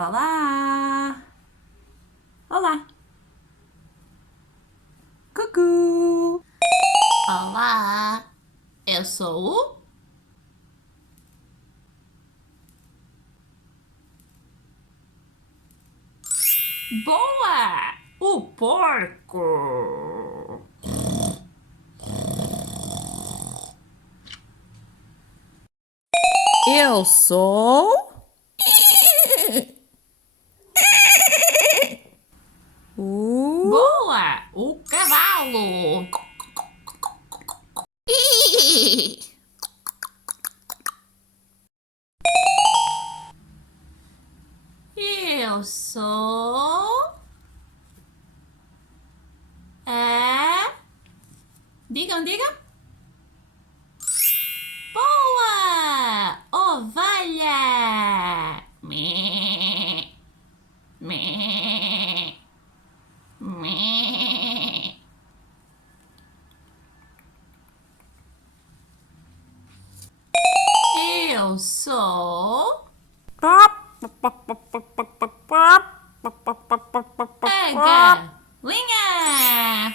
Olá! Olá! Cucu! Olá, eu sou o Boa! O porco! Eu sou o Boa! O cavalo! Eu sou a... digam. Boa! Ovelha! Mé, mé, mé. Eu sou a galinha!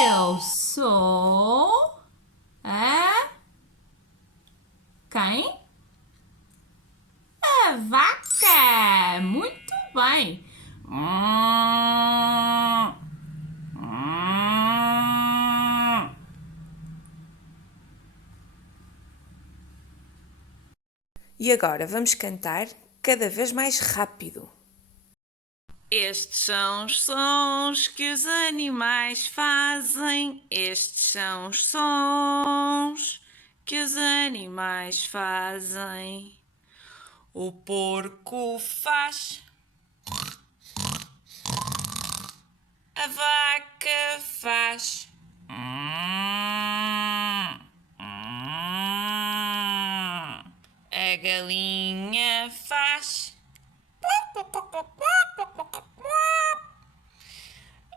Eu sou a quem? A vaca! Muito bem! E agora vamos cantar cada vez mais rápido. Estes são os sons que os animais fazem. Estes são os sons que os animais fazem. O porco faz. A vaca faz. A galinha faz.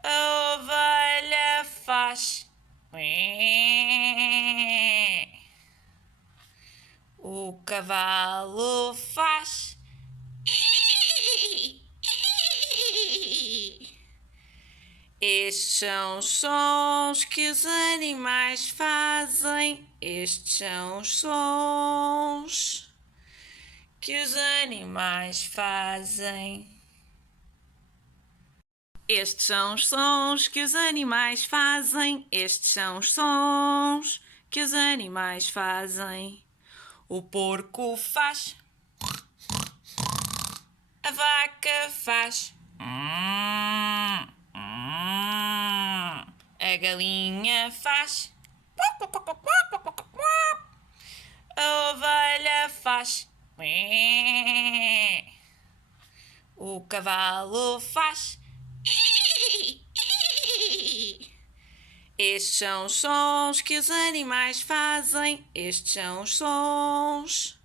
A ovelha faz. O cavalo faz. Estes são os sons que os animais fazem. Estes são os sons que os animais fazem. Estes são os sons que os animais fazem. Estes são os sons que os animais fazem. O porco faz. A vaca faz. A galinha faz. A ovelha faz. O cavalo faz. Estes são os sons que os animais fazem. Estes são os sons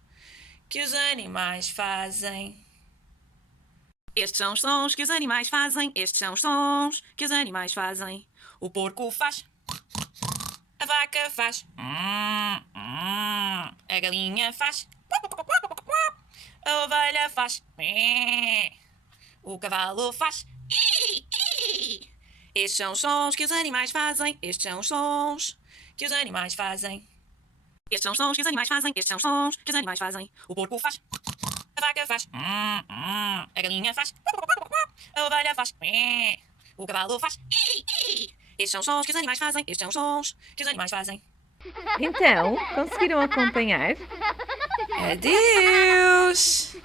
que os animais fazem. Estes são os sons que os animais fazem. Estes são os sons que os animais fazem. O porco faz. A vaca faz. A galinha faz. A ovelha faz. O cavalo faz. Estes são os sons que os animais fazem. Estes são os sons que os animais fazem. Estes são os sons que os animais fazem. Estes são os sons que os animais fazem. O porco faz. A vaca faz. A galinha faz. A ovelha faz. O cavalo faz. Estes são os sons que os animais fazem. Estes são os sons que os animais fazem. Então, conseguiram acompanhar? Adeus!